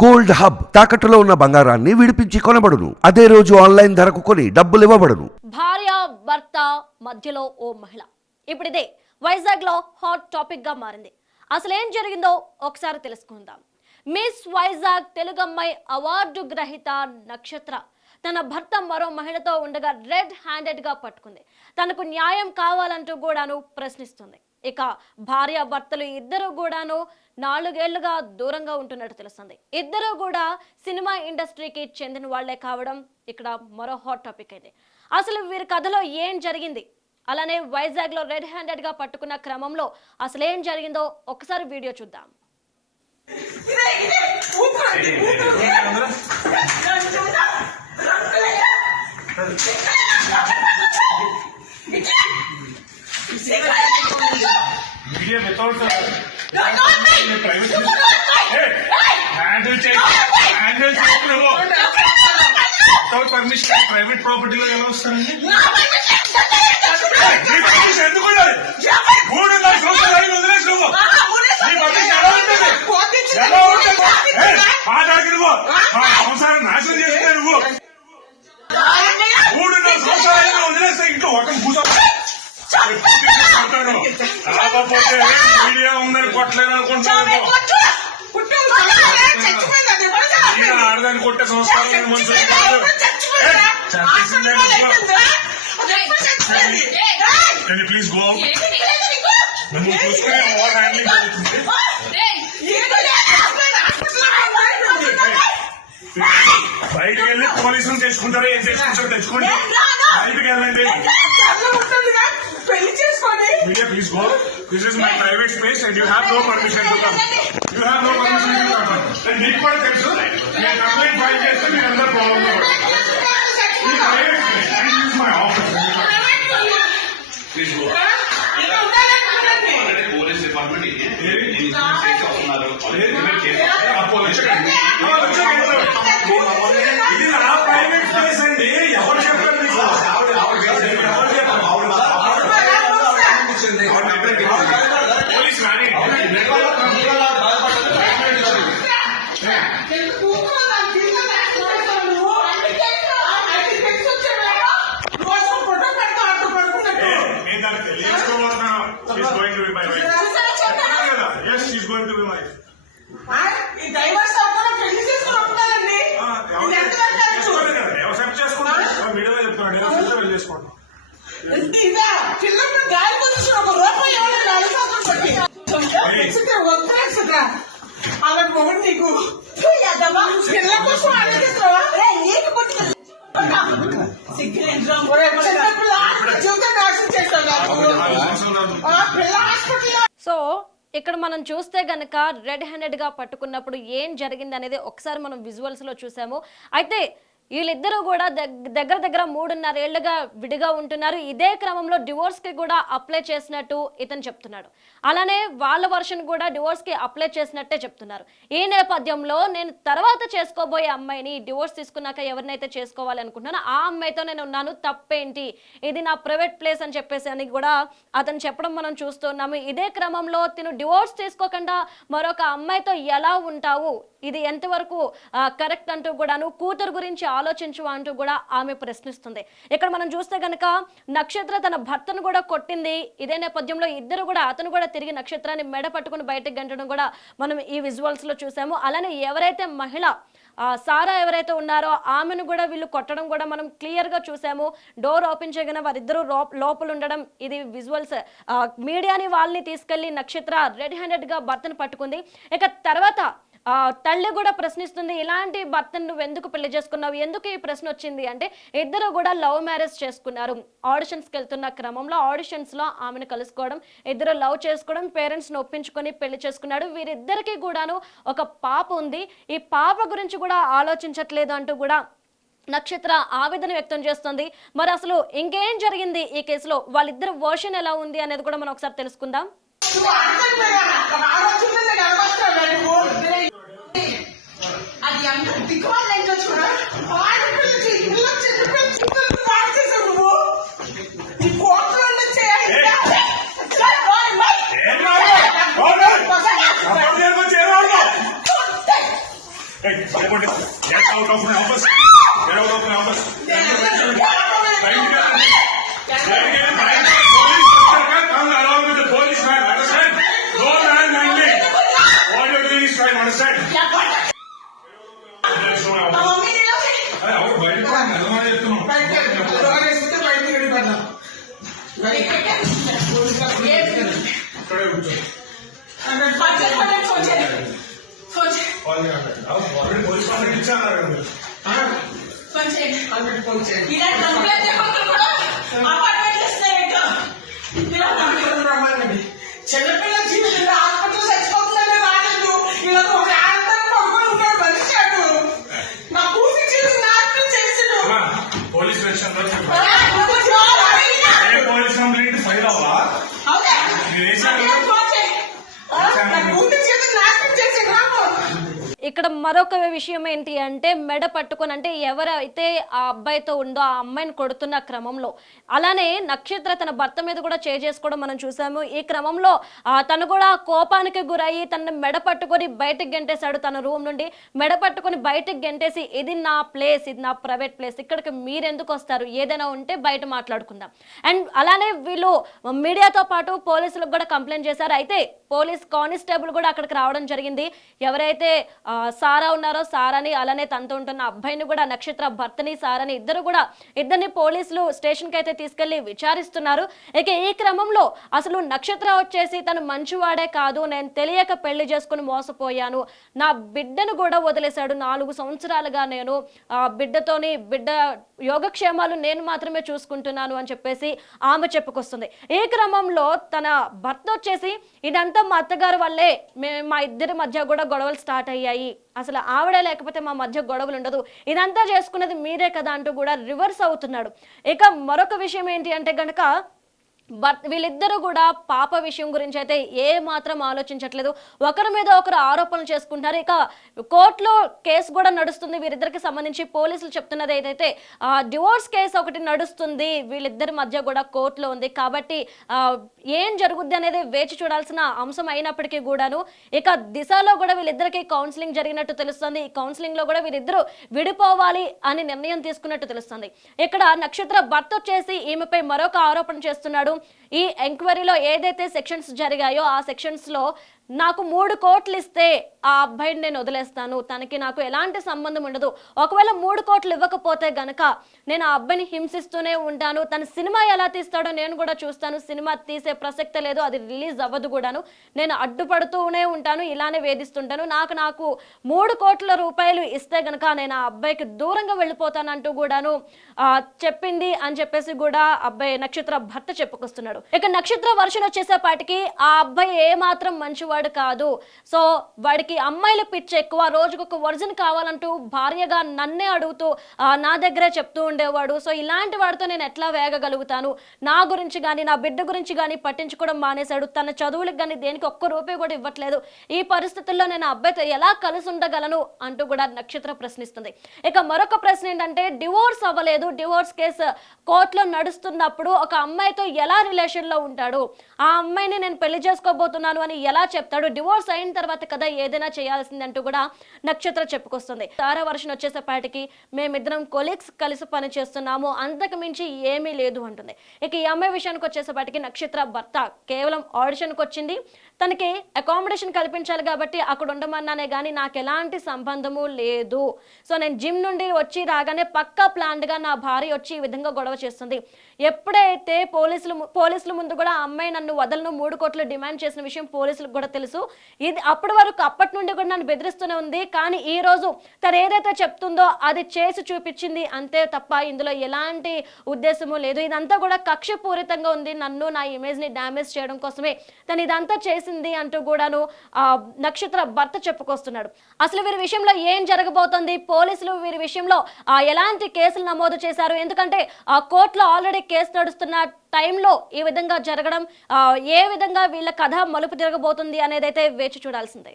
Gold hub తాకట్టులో ఉన్న బంగారాన్ని విడిపించి కొనబడును. అదే రోజు ఆన్లైన్ ధరకు కొని డబ్బులు ఇవ్వబడును. భార్య భర్త మధ్యలో ఓ మహిళ. ఇప్పుడు ఇదే వైజాగ్ లో హాట్ టాపిక్ గా మారింది. అసలు ఏం జరిగిందో ఒకసారి తెలుసుకుందాం. మిస్ వైజాగ్ తెలుగమ్మాయి అవార్డు గ్రహీత నక్షత్ర తన భర్త మరో మహిళతో ఉండగా రెడ్ హ్యాండెడ్ గా పట్టుకుంది. తనకు న్యాయం కావాలంటూ కూడాను ప్రశ్నిస్తుంది. ఇక భార్య భర్తలు ఇద్దరు కూడాను 4 ఏళ్లుగా దూరంగా ఉంటున్నట్టు తెలుస్తుంది. ఇద్దరు కూడా సినిమా ఇండస్ట్రీకి చెందిన వాళ్లే కావడం ఇక్కడ మరో హాట్ టాపిక్ అయితే. అసలు వీరి కథలో ఏం జరిగింది, అలానే వైజాగ్ లో రెడ్ హ్యాండెడ్ గా పట్టుకున్న క్రమంలో అసలు ఏం జరిగిందో ఒకసారి వీడియో చూద్దాం. Media without private without permission private property లో ఎలా వస్తారండి? సంవత్సరాలు నాశనం చేస్తే నువ్వు 3 సంవత్సరాలు వదిలేస్తే ఇంట్లో ఒక కాకపోతే మీడియా ఉందని కొట్టలేదు అనుకుంటున్నాను. ఆడదాన్ని కొట్టే సంస్కారం మనుషులు కాదు. Please go. నువ్వు చూసుకుని ఓవర్ హ్యాండ్లింగ్ జరుగుతుంది. బయటకు వెళ్ళి పోలీసులు తెచ్చుకుంటారా? ఏం తెచ్చుకుంటారో తెచ్చుకోండి. బయటకు వెళ్ళండి. Media, please go. This is my private space and you have no permission to come. You have no permission to come. And need for తెలుసు. నేను కంప్లైంట్ ఫైల్ చేస్తే మీరు అందరూ ప్రాబ్లం పడతారు. ఈ private space and this is my office. Please go. Police department ఇది. ఇది నా ప్రైవేట్ స్పేస్ అండి. ఎవరు చెప్పారు మీకు? పోలీస్ రాని మీడియాలో చెప్తున్నాడు. చేసుకోండి. అలా మొగడు నీకు పిల్ల కోసం ఆలోచిస్తున్నావా? సో ఇక్కడ మనం చూస్తే గనక రెడ్ హ్యాండెడ్ గా పట్టుకున్నప్పుడు ఏం జరిగింది అనేది ఒకసారి మనం విజువల్స్ లో చూసాము. అయితే వీళ్ళిద్దరూ కూడా దగ్గర 3.5 ఏళ్లుగా విడిగా ఉంటున్నారు. ఇదే క్రమంలో డివోర్స్ కి కూడా అప్లై చేసినట్టు ఇతను చెప్తున్నాడు. అలానే వాళ్ళ వర్షన్ కూడా డివోర్స్ కి అప్లై చేసినట్టే చెప్తున్నారు. ఈ నేపథ్యంలో నేను తర్వాత చేసుకోబోయే అమ్మాయిని డివోర్స్ తీసుకున్నాక ఎవరినైతే చేసుకోవాలి అనుకుంటున్నానో ఆ అమ్మాయితో నేను ఉన్నాను, తప్పేంటి, ఇది నా ప్రైవేట్ ప్లేస్ అని చెప్పేసి అని కూడా అతను చెప్పడం మనం చూస్తున్నాము. ఇదే క్రమంలో తిను డివోర్స్ తీసుకోకుండా మరొక అమ్మాయితో ఎలా ఉంటావు, ఇది ఎంతవరకు కరెక్ట్ అంటూ కూడాను కూతురు గురించి ఆలోచించు అంటూ కూడా ఆమె ప్రశ్నిస్తుంది. ఇక్కడ మనం చూస్తే గనక నక్షత్ర తన భర్తను కూడా కొట్టింది. ఇదే నేపథ్యంలో ఇద్దరు కూడా అతను కూడా తిరిగి నక్షత్రాన్ని మెడ పట్టుకుని బయటకు గంటడం కూడా మనం ఈ విజువల్స్ లో చూసాము. అలానే ఎవరైతే మహిళ సారా ఎవరైతే ఉన్నారో ఆమెను కూడా వీళ్ళు కొట్టడం కూడా మనం క్లియర్ గా చూసాము. డోర్ ఓపెన్ చేయగానే వారిద్దరూ లోపల ఉండడం, ఇది విజువల్స్. మీడియాని వాళ్ళని తీసుకెళ్లి నక్షత్ర రెడ్ హ్యాండెడ్ గా భర్తను పట్టుకుంది. ఇక తర్వాత తల్లి కూడా ప్రశ్నిస్తుంది, ఇలాంటి భర్తను నువ్వు ఎందుకు పెళ్లి చేసుకున్నావు, ఎందుకు ఈ ప్రశ్న వచ్చింది అంటే ఇద్దరు కూడా లవ్ మ్యారేజ్ చేసుకున్నారు. ఆడిషన్స్కి వెళ్తున్న క్రమంలో ఆడిషన్స్ లో ఆమెను కలుసుకోవడం, ఇద్దరు లవ్ చేసుకోవడం, పేరెంట్స్ ని ఒప్పించుకొని పెళ్లి చేసుకున్నాడు. వీరిద్దరికి కూడాను ఒక పాప ఉంది. ఈ పాప గురించి కూడా ఆలోచించట్లేదు అంటూ కూడా నక్షత్ర ఆవేదన వ్యక్తం చేస్తుంది. మరి అసలు ఇంకేం జరిగింది ఈ కేసులో, వాళ్ళిద్దరు వర్షన్ ఎలా ఉంది అనేది కూడా మనం ఒకసారి తెలుసుకుందాం. అది అంత దిక్కుమాలంటే చూడ ఆడపిల్లకి ఇల్లు నువ్వు ఈ కోట్లు చేయాలి. Hey, everybody, get out of my office. Get out of my office. Come along with the policeman. Understand? No man handling. All you're doing is trying to understand. There's no మా office. మమ్మీ నిలబడి అరే ఎవరు బయటకు రండి, అన్నమాట చెప్తున్నాం. ఇక్కడే కూర్చో. ఆల్రెడీ పోలీస్ వాళ్ళకి ఇచ్చారు కదా మీరు. చిన్నపిల్ల జీవితం హాస్పిటల్ చచ్చిపోతుందంటే రాలేదు ఇలా ఒక ఆడతాను పడుకొని ఉంటాడు మనిషాడు నా కూసి జీవితం నాశనం చేసాడు అమ్మా, పోలీస్ స్టేషన్ లో చెప్పాలి. ఏ పోలీస్ కంప్లైంట్ ఫైల్ అవ్వా? నా కూతురు జీవితం నాశనం చేసాడు రాము ఇక్కడ మరొక విషయం ఏంటి అంటే మెడ పట్టుకొని అంటే ఎవరైతే ఆ అబ్బాయితో ఉందో ఆ అమ్మాయిని కొడుతున్న క్రమంలో అలానే నక్షత్ర తన భర్త మీద కూడా చేసుకోవడం మనం చూసాము. ఈ క్రమంలో తను కూడా కోపానికి గురయ్యి తన మెడ పట్టుకొని బయటకు గెంటేశాడు. తన రూమ్ నుండి మెడ పట్టుకొని బయటకు గెంటేసి ఇది నా ప్లేస్, ఇది నా ప్రైవేట్ ప్లేస్, ఇక్కడికి మీరెందుకు వస్తారు, ఏదైనా ఉంటే బయట మాట్లాడుకుందాం. అండ్ అలానే వీళ్ళు మీడియాతో పాటు పోలీసులకు కూడా కంప్లైంట్ చేశారు. అయితే పోలీస్ కానిస్టేబుల్ కూడా అక్కడికి రావడం జరిగింది. ఎవరైతే సారా ఉన్నారో సారాని అలానే తనతో ఉంటున్న అబ్బాయిని కూడా నక్షత్ర భర్తని సారాని ఇద్దరిని పోలీసులు స్టేషన్కి అయితే తీసుకెళ్లి విచారిస్తున్నారు. ఇక ఈ క్రమంలో అసలు నక్షత్ర వచ్చేసి తను మంచివాడే కాదు, నేను తెలియక పెళ్లి చేసుకుని మోసపోయాను, నా బిడ్డను కూడా వదిలేశాడు, 4 సంవత్సరాలుగా నేను బిడ్డ యోగక్షేమాలు నేను మాత్రమే చూసుకుంటున్నాను అని చెప్పేసి ఆమె చెప్పుకొస్తుంది. ఈ క్రమంలో తన భర్త వచ్చేసి ఇదంతా మా అత్తగారు వల్లే మా ఇద్దరి మధ్య కూడా గొడవలు స్టార్ట్ అయ్యాయి, అసలు ఆవిడే లేకపోతే మా మధ్య గొడవలు ఉండదు, ఇదంతా చేసుకున్నది మీరే కదా అంటూ కూడా రివర్స్ అవుతున్నాడు. ఇక మరొక విషయం ఏంటి అంటే గనక వీళ్ళిద్దరూ కూడా పాప విషయం గురించి అయితే ఏ మాత్రం ఆలోచించట్లేదు. ఒకరి మీద ఒకరు ఆరోపణలు చేసుకుంటారు. ఇక కోర్టులో కేసు కూడా నడుస్తుంది వీరిద్దరికి సంబంధించి. పోలీసులు చెప్తున్నది ఏదైతే డివోర్స్ కేసు ఒకటి నడుస్తుంది వీళ్ళిద్దరి మధ్య కూడా కోర్టులో ఉంది. కాబట్టి ఏం జరుగుద్ది అనేది వేచి చూడాల్సిన అంశం అయినప్పటికీ కూడాను ఇక దిశలో కూడా వీళ్ళిద్దరికి కౌన్సిలింగ్ జరిగినట్టు తెలుస్తుంది. ఈ కౌన్సిలింగ్ లో కూడా వీరిద్దరూ విడిపోవాలి అని నిర్ణయం తీసుకున్నట్టు తెలుస్తుంది. ఇక్కడ నక్షత్ర భర్త వచ్చేసి ఈమెపై మరొక ఆరోపణ చేస్తున్నాడు. ఈ ఎంక్వైరీలో ఏదైతే సెక్షన్స్ జరిగాయో ఆ సెక్షన్స్ లో నాకు 3 కోట్లు ఇస్తే ఆ అబ్బాయిని నేను వదిలేస్తాను, తనకి నాకు ఎలాంటి సంబంధం ఉండదు, ఒకవేళ 3 కోట్లు ఇవ్వకపోతే గనక నేను ఆ అబ్బాయిని హింసిస్తూనే ఉంటాను, తన సినిమా ఎలా తీస్తాడో నేను కూడా చూస్తాను, సినిమా తీసే ప్రసక్తే లేదు, అది రిలీజ్ అవ్వదు కూడాను, నేను అడ్డుపడుతూనే ఉంటాను, ఇలానే వేధిస్తుంటాను, నాకు 3 కోట్ల రూపాయలు ఇస్తే గనక నేను ఆ అబ్బాయికి దూరంగా వెళ్ళిపోతానంటూ కూడాను చెప్పింది అని చెప్పేసి కూడా అబ్బాయి నక్షత్ర భర్త చెప్పుకొస్తున్నాడు. ఇక నక్షత్ర వర్షన్ వచ్చేసేపాటికి ఆ అబ్బాయి ఏ మాత్రం మంచివాడు కాదు, సో వాడికి అమ్మాయిల పిచ్చి ఎక్కువ, రోజుకు ఒక వర్జన్ కావాలంటూ భార్యగా నన్నే అడుగుతూ నా దగ్గరే చెప్తూ ఉండేవాడు, సో ఇలాంటి వాడితో నేను ఎట్లా వేగగలుగుతాను, నా గురించి కానీ నా బిడ్డ గురించి కానీ పట్టించుకోవడం మానేశాడు, తన చదువులకు కానీ దేనికి ఒక్క రూపాయి కూడా ఇవ్వట్లేదు, ఈ పరిస్థితుల్లో నేను అబ్బాయితో ఎలా కలిసి ఉండగలను అంటూ కూడా నక్షత్ర ప్రశ్నిస్తుంది. ఇక మరొక ప్రశ్న ఏంటంటే డివోర్స్ అవ్వలేదు, డివోర్స్ కేసు కోర్టులో నడుస్తున్నప్పుడు ఒక అమ్మాయితో ఎలా రిలేషన్ లో ఉంటాడు, ఆ అమ్మాయిని నేను పెళ్లి చేసుకోబోతున్నాను అని ఎలా చెప్తాడు, డివోర్స్ అయిన తర్వాత కదా ఏదైనా చేయాల్సింది అంటూ కూడా నక్షత్ర చెప్పుకొస్తుంది. 6వ వర్షన్ వచ్చేసేపాటికి మేమిద్దరం కొలీగ్స్ కలిసి పని చేస్తున్నాము, అంతకు మించి ఏమీ లేదు అంటుంది. ఇక ఈ అమ్మాయి విషయానికి వచ్చేసేపాటికి నక్షత్ర భర్త కేవలం ఆడిషన్కి వచ్చింది, తనకి అకామిడేషన్ కల్పించాలి కాబట్టి అక్కడ ఉండమన్నానే కానీ నాకు ఎలాంటి సంబంధము లేదు, సో నేను జిమ్ నుండి వచ్చి రాగానే పక్కా ప్లాన్డ్గా నా భార్య వచ్చి ఈ విధంగా గొడవ చేస్తుంది, ఎప్పుడైతే పోలీసుల ముందు కూడా ఆ అమ్మాయి నన్ను వదలను 3 కోట్లు డిమాండ్ చేసిన విషయం పోలీసులకు కూడా తెలుసు, ఇది అప్పటి నుండి కూడా నన్ను బెదిరిస్తూనే ఉంది, కానీ ఈ రోజు తను ఏదైతే చెప్తుందో అది చేసి చూపించింది అంతే తప్ప ఇందులో ఎలాంటి ఉద్దేశము లేదు, ఇదంతా కూడా కక్షపూరితంగా ఉంది, నన్ను నా ఇమేజ్ ని డ్యామేజ్ చేయడం కోసమే తను ఇదంతా చేసింది అంటూ కూడాను నక్షత్ర భర్త చెప్పుకొస్తున్నాడు. అసలు వీరి విషయంలో ఏం జరగబోతోంది, పోలీసులు వీరి విషయంలో ఎలాంటి కేసులు నమోదు చేశారు, ఎందుకంటే కోర్టులో ఆల్రెడీ కేసు నడుస్తున్న టైంలో ఈ విధంగా జరగడం ఏ విధంగా వీళ్ళ కథ మలుపు తిరగబోతుంది అనేదైతే వేచి చూడాల్సిందే.